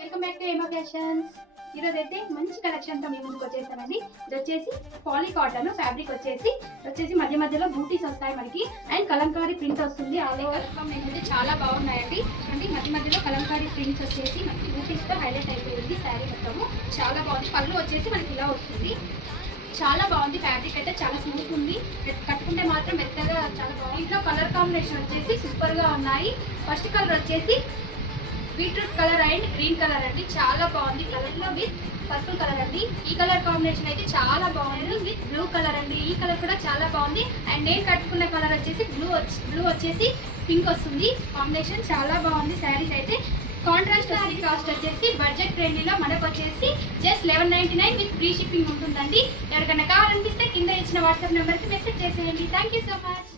Welcome back to ఏమో fashions. ఈరోజు అయితే మంచి కలెక్షన్ తో మీ ముందుకు వచ్చేసానండి. ఇది వచ్చేసి పాలీ కాటన్ ఫ్యాబ్రిక్ వచ్చేసి మధ్య మధ్యలో బూటీస్ వస్తాయి మనకి, అండ్ కలంకారీ ప్రింట్ వస్తుంది. ఆల్ ఓవర్ అయితే చాలా బాగున్నాయండి. అంటే మధ్య మధ్యలో కలంకారీ ప్రింట్స్ వచ్చేసి మనకి బూటీస్ తో హైలైట్ అయిపోయింది. శారీ మొత్తము చాలా బాగుంది. పళ్ళు వచ్చేసి మనకి ఇలా వస్తుంది. చాలా బాగుంది. ఫ్యాబ్రిక్ అయితే చాలా స్మూత్ ఉంది. కట్టుకుంటే మాత్రం మెత్తగా చాలా బాగుంది. ఇంట్లో కలర్ కాంబినేషన్ వచ్చేసి సూపర్ గా ఉన్నాయి. ఫస్ట్ కలర్ వచ్చేసి beetroot colour and green colour అండి. చాలా బాగుంది. కలర్ లో విత్ పర్పుల్ కలర్ అండి. ఈ కలర్ కాంబినేషన్ అయితే చాలా బాగుంది. విత్ బ్లూ కలర్ అండి. ఈ కలర్ కూడా చాలా బాగుంది. అండ్ నేను కట్టుకున్న కలర్ వచ్చేసి బ్లూ వచ్చేసి పింక్ వస్తుంది. కాంబినేషన్ చాలా బాగుంది. శారీస్ అయితే కాంట్రాస్ట్ శారీ కాస్ట్ వచ్చేసి బడ్జెట్ ఫ్రెండ్లీలో మనకు వచ్చేసి జస్ట్ 1199 విత్ ఫ్రీ షిప్పింగ్ ఉంటుందండి. ఎవరికైనా కావాలనిపిస్తే కింద ఇచ్చిన వాట్సాప్ నెంబర్కి మెసేజ్ చేసేయండి. Thank you so much.